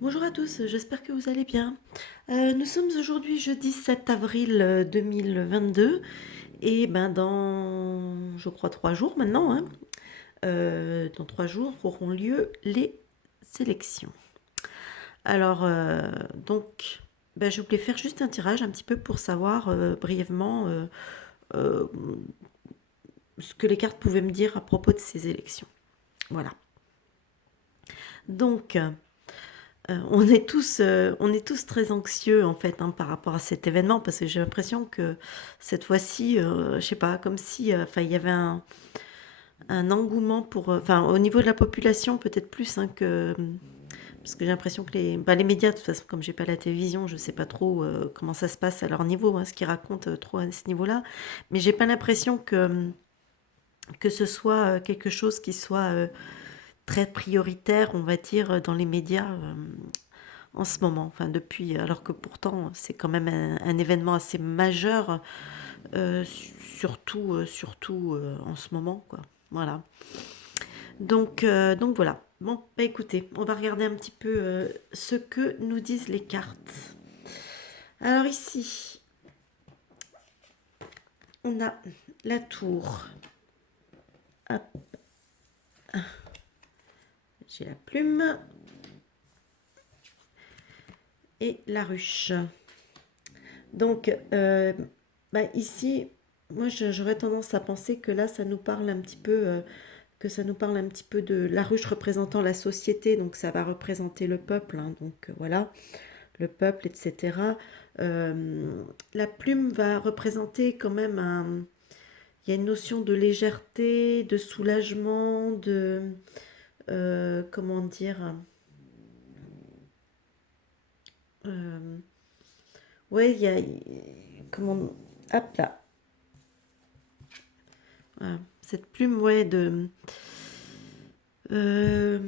Bonjour à tous, j'espère que vous allez bien. Nous sommes aujourd'hui jeudi 7 avril 2022 et ben dans, je crois, 3 jours maintenant, hein, dans 3 jours auront lieu les élections. Alors, donc, ben, je voulais faire juste un tirage un petit peu pour savoir brièvement euh, ce que les cartes pouvaient me dire à propos de ces élections. Voilà. Donc, on est tous très anxieux en fait hein, par rapport à cet événement parce que j'ai l'impression que cette fois-ci, je sais pas, comme si, enfin, il y avait un engouement pour, enfin, au niveau de la population peut-être plus hein, que, parce que j'ai l'impression que les médias, de toute façon, comme j'ai pas la télévision, je sais pas trop comment ça se passe à leur niveau, hein, ce qu'ils racontent trop à ce niveau-là, mais j'ai pas l'impression que ce soit quelque chose qui soit très prioritaire, on va dire, dans les médias. En ce moment, enfin depuis, alors que pourtant c'est quand même un événement assez majeur, surtout en ce moment, quoi. Voilà. Donc voilà. Bon, bah écoutez, on va regarder un petit peu ce que nous disent les cartes. Alors ici, on a la tour. Hop, j'ai la plume et la ruche. Donc bah ici, moi j'aurais tendance à penser que là, ça nous parle un petit peu que ça nous parle un petit peu de la ruche représentant la société, donc ça va représenter le peuple, hein, donc voilà, le peuple, etc. La plume va représenter quand même un... Il y a une notion de légèreté, de soulagement, de... comment dire... euh, ouais, il y a... Comment... Hop là. Voilà. Cette plume, ouais, de... euh,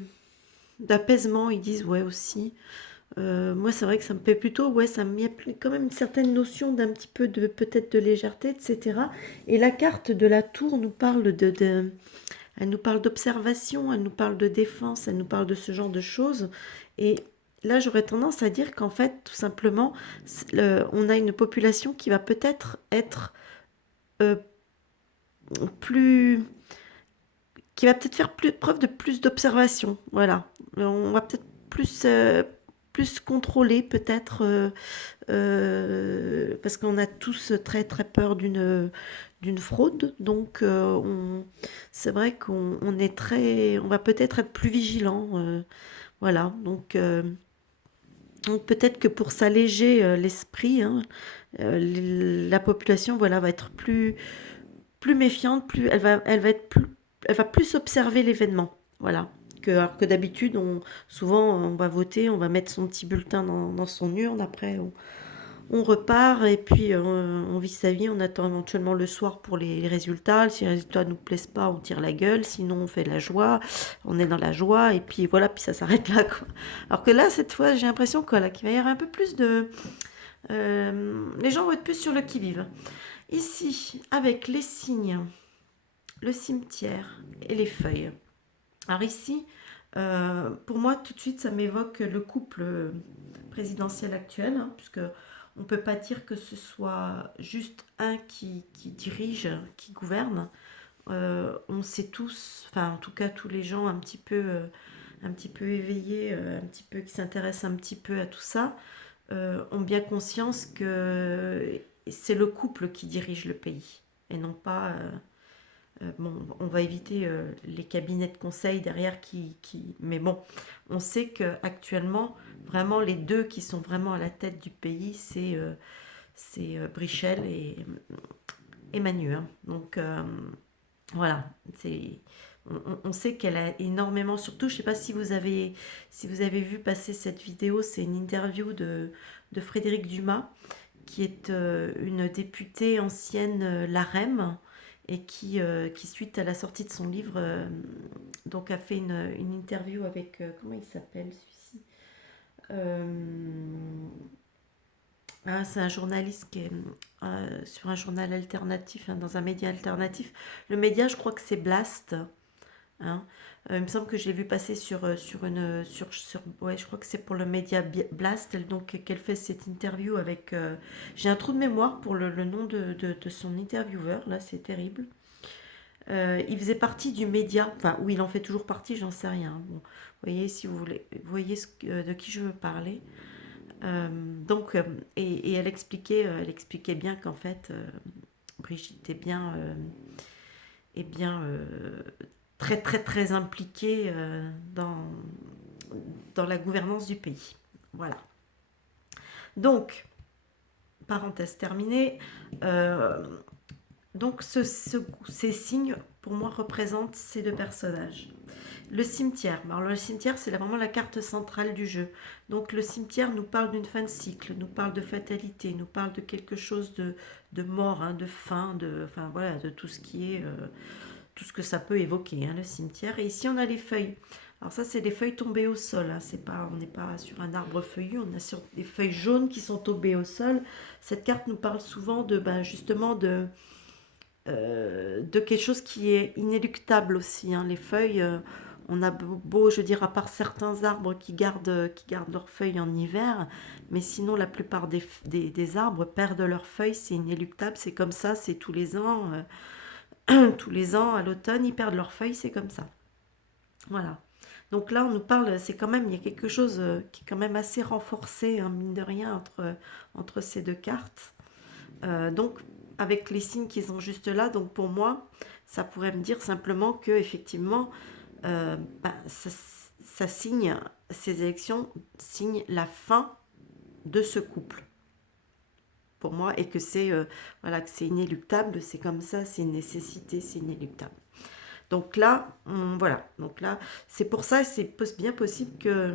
d'apaisement, ils disent, ouais, aussi. Moi, c'est vrai que ça me fait plutôt, ouais, ça me met quand même une certaine notion d'un petit peu de, peut-être de légèreté, etc. Et la carte de la tour nous parle elle nous parle d'observation, elle nous parle de défense, elle nous parle de ce genre de choses. Et là, j'aurais tendance à dire qu'en fait, tout simplement, on a une population qui va peut-être être euh, plus, qui va peut-être faire preuve de plus d'observation. Voilà, on va peut-être plus contrôler peut-être parce qu'on a tous très très peur d'une fraude, donc c'est vrai qu'on est on va peut-être être plus vigilant, voilà, donc peut-être que pour s'alléger l'esprit, hein, la population voilà va être plus méfiante, elle va plus observer l'événement, voilà. Alors que d'habitude, souvent on va voter, on va mettre son petit bulletin dans son urne, après on repart et puis on vit sa vie, on attend éventuellement le soir pour les résultats. Si les résultats ne nous plaisent pas, on tire la gueule, sinon on fait de la joie, on est dans la joie et puis voilà, puis ça s'arrête là, quoi. Alors que là, cette fois, j'ai l'impression qu'il va y avoir un peu plus de... les gens vont être plus sur le qui-vive. Ici, avec les signes, le cimetière et les feuilles. Alors ici, pour moi, tout de suite, ça m'évoque le couple présidentiel actuel, hein, puisque on ne peut pas dire que ce soit juste un qui dirige, qui gouverne. On sait tous, enfin en tout cas tous les gens un petit peu éveillés, un petit peu qui s'intéressent un petit peu à tout ça, ont bien conscience que c'est le couple qui dirige le pays et non pas bon, on va éviter les cabinets de conseil derrière mais bon, on sait que actuellement, vraiment les deux qui sont vraiment à la tête du pays, c'est Brichel et Manu, hein. Donc voilà, on sait qu'elle a énormément, surtout, je ne sais pas si vous avez vu passer cette vidéo, c'est une interview de Frédéric Dumas, qui est une députée ancienne LAREM et qui, suite à la sortie de son livre, donc a fait une interview avec, comment il s'appelle celui-ci c'est un journaliste qui est sur un journal alternatif, hein, dans un média alternatif. Le média, je crois que c'est Blast, hein. Il me semble que je l'ai vu passer ouais, je crois que c'est pour le Media Blast, donc qu'elle fait cette interview avec. J'ai un trou de mémoire pour le nom de son intervieweur, là, c'est terrible. Il faisait partie du média, enfin, où il en fait toujours partie, j'en sais rien. Bon, vous voyez, si vous voulez, vous voyez de qui je veux parler. Donc, et elle expliquait bien qu'en fait, Brigitte est bien très très très impliquée dans la gouvernance du pays. Voilà. Donc, parenthèse terminée. Euh, donc, ces signes, pour moi, représentent ces deux personnages. Le cimetière. Alors, le cimetière, c'est vraiment la carte centrale du jeu. Donc, le cimetière nous parle d'une fin de cycle, nous parle de fatalité, nous parle de quelque chose de mort, hein, de fin, enfin, voilà, de tout ce qui est. Tout ce que ça peut évoquer, hein, le cimetière. Et ici, on a les feuilles. Alors ça, c'est des feuilles tombées au sol. Hein. On n'est pas sur un arbre feuillu, on a sur des feuilles jaunes qui sont tombées au sol. Cette carte nous parle souvent justement de quelque chose qui est inéluctable aussi. Hein. Les feuilles, on a beau, je veux dire, à part certains arbres qui gardent leurs feuilles en hiver, mais sinon la plupart des arbres perdent leurs feuilles, c'est inéluctable, c'est comme ça, c'est tous les ans. Tous les ans, à l'automne, ils perdent leurs feuilles, c'est comme ça. Voilà. Donc là, on nous parle, il y a quelque chose qui est quand même assez renforcé, hein, mine de rien, entre ces deux cartes. Donc, avec les signes qu'ils ont juste là, donc pour moi, ça pourrait me dire simplement que effectivement, ça signe, ces élections signent la fin de ce couple pour moi et que voilà, que c'est inéluctable, c'est comme ça, c'est une nécessité, c'est inéluctable. Donc là, voilà. Donc là, c'est pour ça, c'est bien possible qu'à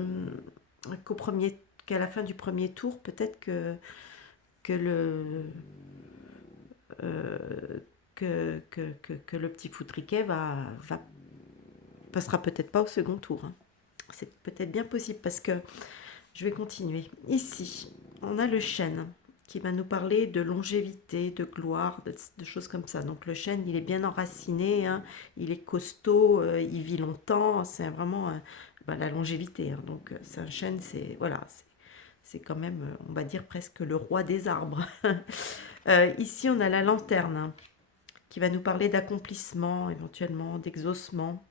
la fin du premier tour, peut-être que le euh, que le petit Foutriquet passera peut-être pas au second tour. Hein. C'est peut-être bien possible parce que je vais continuer. Ici, on a le chêne qui va nous parler de longévité, de gloire, de choses comme ça. Donc le chêne, il est bien enraciné, hein, il est costaud, il vit longtemps, c'est vraiment la longévité. Hein. Donc c'est un chêne, c'est quand même, on va dire presque le roi des arbres. Ici, on a la lanterne hein, qui va nous parler d'accomplissement, éventuellement d'exaucement.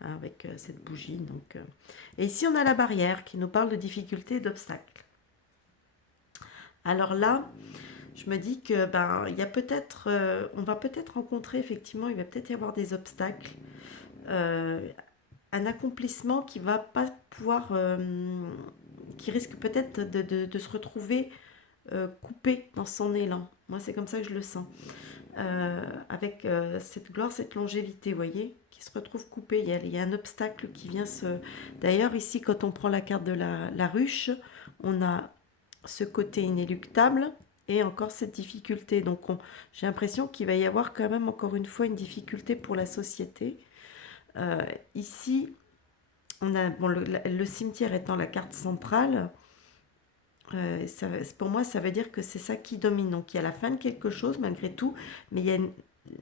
Hein, avec cette bougie. Donc, Et ici, on a la barrière qui nous parle de difficultés et d'obstacles. Alors là, je me dis que il y a peut-être, on va peut-être rencontrer effectivement, il va peut-être y avoir des obstacles, euh, un accomplissement qui va pas pouvoir, qui risque peut-être de se retrouver coupé dans son élan. Moi, c'est comme ça que je le sens. Avec cette gloire, cette longévité, vous voyez, qui se retrouve coupée. Il y a un obstacle qui vient se... D'ailleurs, ici, quand on prend la carte de la ruche, on a ce côté inéluctable et encore cette difficulté. Donc, j'ai l'impression qu'il va y avoir quand même, encore une fois, une difficulté pour la société. Ici, on a le cimetière étant la carte centrale. Pour moi, ça veut dire que c'est ça qui domine. Donc, il y a la fin de quelque chose malgré tout, mais il y a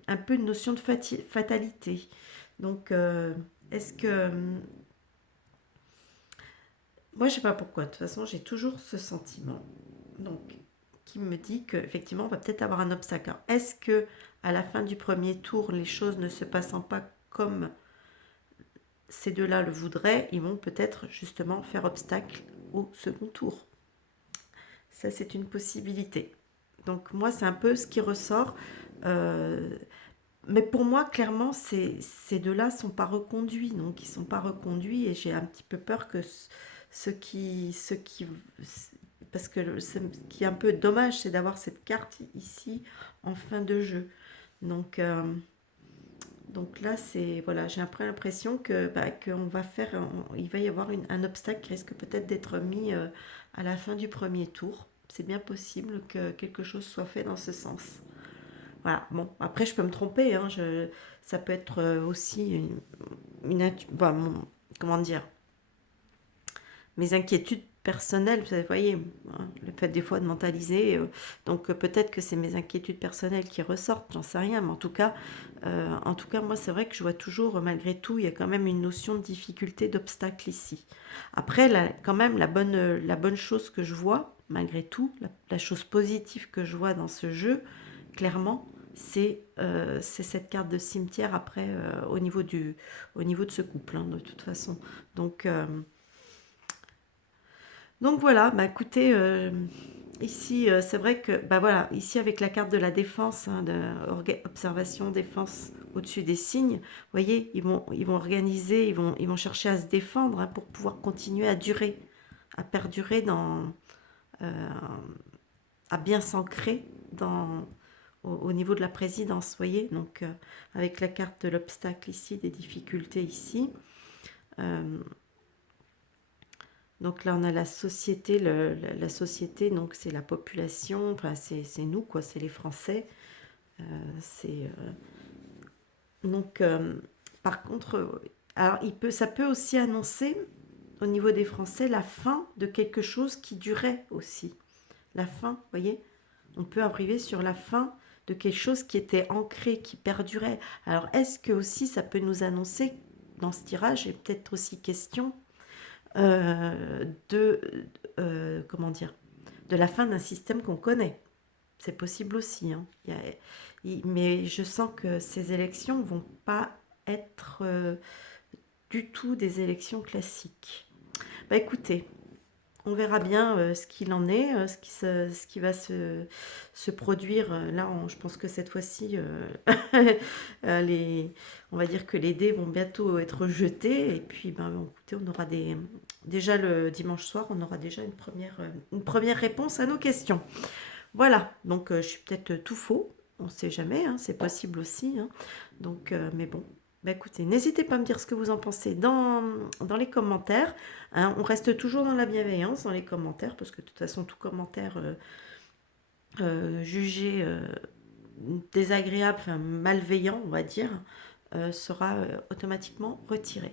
un peu une notion de fatalité. Donc, est-ce que... Moi, je sais pas pourquoi. De toute façon, j'ai toujours ce sentiment. Donc, qui me dit qu'effectivement, on va peut-être avoir un obstacle. Alors, est-ce que à la fin du premier tour, les choses ne se passant pas comme ces deux-là le voudraient, ils vont peut-être justement faire obstacle au second tour. Ça, c'est une possibilité. Donc moi, c'est un peu ce qui ressort. Euh, mais pour moi, clairement, ces deux-là ne sont pas reconduits. Donc, ils ne sont pas reconduits et j'ai un petit peu peur que parce que ce qui est un peu dommage, c'est d'avoir cette carte ici en fin de jeu. Donc, donc là, voilà, j'ai un peu l'impression il va y avoir un obstacle qui risque peut-être d'être mis à la fin du premier tour. C'est bien possible que quelque chose soit fait dans ce sens. Voilà, bon, après je peux me tromper, hein, ça peut être aussi comment dire, mes inquiétudes personnelles, vous voyez, hein, le fait des fois de mentaliser, donc peut-être que c'est mes inquiétudes personnelles qui ressortent, j'en sais rien, mais en tout cas, moi, c'est vrai que je vois toujours, malgré tout, il y a quand même une notion de difficulté, d'obstacle ici. Après, quand même, la bonne chose que je vois, malgré tout, la chose positive que je vois dans ce jeu, clairement, c'est cette carte de cimetière après, au niveau de ce couple, hein, de toute façon. Donc, euh, donc voilà, bah écoutez, ici, c'est vrai que, bah voilà, ici avec la carte de la défense, hein, observation, défense au-dessus des signes, vous voyez, ils vont organiser, ils vont chercher à se défendre, hein, pour pouvoir continuer à durer, à perdurer euh, à bien s'ancrer au niveau de la présidence, vous voyez, donc avec la carte de l'obstacle ici, des difficultés ici. euh, Donc là, on a la société, la société, donc c'est la population, enfin c'est nous, quoi, c'est les Français. C'est donc par contre, alors ça peut aussi annoncer au niveau des Français la fin de quelque chose qui durait aussi. La fin, vous voyez, on peut arriver sur la fin de quelque chose qui était ancré, qui perdurait. Alors est-ce que aussi ça peut nous annoncer dans ce tirage, et peut-être aussi question de, comment dire, de la fin d'un système qu'on connaît. C'est possible aussi, hein. Mais je sens que ces élections vont pas être du tout des élections classiques. Bah écoutez, on verra bien ce qu'il en est, ce qui va se produire. Là, je pense que cette fois-ci, on va dire que les dés vont bientôt être jetés. Et puis, ben, écoutez, on aura déjà le dimanche soir, on aura déjà une première réponse à nos questions. Voilà, donc je suis peut-être tout faux, on ne sait jamais, hein, c'est possible aussi, hein. Donc, mais bon, bah, écoutez, n'hésitez pas à me dire ce que vous en pensez dans les commentaires, hein. On reste toujours dans la bienveillance dans les commentaires, parce que de toute façon, tout commentaire jugé désagréable, enfin malveillant, on va dire, sera automatiquement retiré.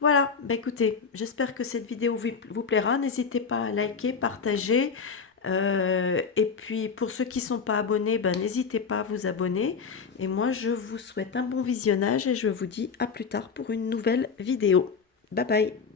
Voilà, bah écoutez, j'espère que cette vidéo vous plaira. N'hésitez pas à liker, partager. Et puis pour ceux qui ne sont pas abonnés, ben, n'hésitez pas à vous abonner. Et moi, je vous souhaite un bon visionnage et je vous dis à plus tard pour une nouvelle vidéo. Bye bye.